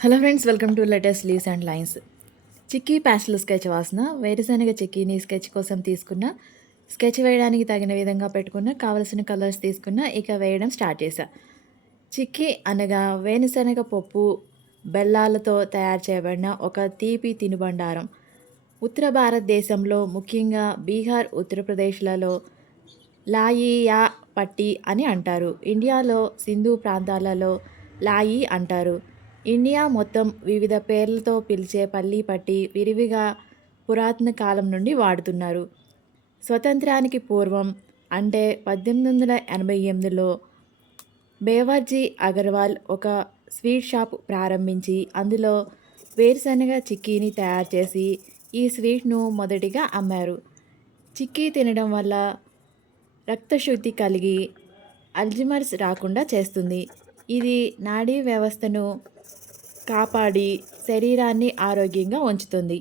Hello friends, welcome to latest leaves and lines. Chikki pastel sketch వాసన వేరుశనగ చిక్కీని sketch కోసం తీసుకున్న, స్కెచ్ వేయడానికి తగిన విధంగా పెట్టుకున్న, కావలసిన కలర్స్ తీసుకున్న, ఇక వేయడం స్టార్ట్ చేశా. చిక్కీ అనగా వేరుశనగ పప్పు బెల్లాలతో తయారు చేయబడిన ఒక తీపి తినుబండారం. ఉత్తర భారతదేశంలో ముఖ్యంగా బీహార్, ఉత్తరప్రదేశ్లలో లాయియా పట్టి అని అంటారు. ఇండియాలో సింధు ప్రాంతాలలో లాయి అంటారు. ఇండియా మొత్తం వివిధ పేర్లతో పిలిచే పల్లి పట్టి విరివిగా పురాతన కాలం నుండి వాడుతున్నారు. స్వతంత్రానికి పూర్వం అంటే 1888లో బేవర్జీ అగర్వాల్ ఒక స్వీట్ షాప్ ప్రారంభించి అందులో వేరుశనగ చిక్కీని తయారు చేసి ఈ స్వీట్ను మొదటిగా అమ్మారు. చిక్కీ తినడం వల్ల రక్తశుద్ధి కలిగి అల్జిమర్స్ రాకుండా చేస్తుంది. ఇది నాడీ వ్యవస్థను కాపాడి శరీరాన్ని ఆరోగ్యంగా ఉంచుతుంది.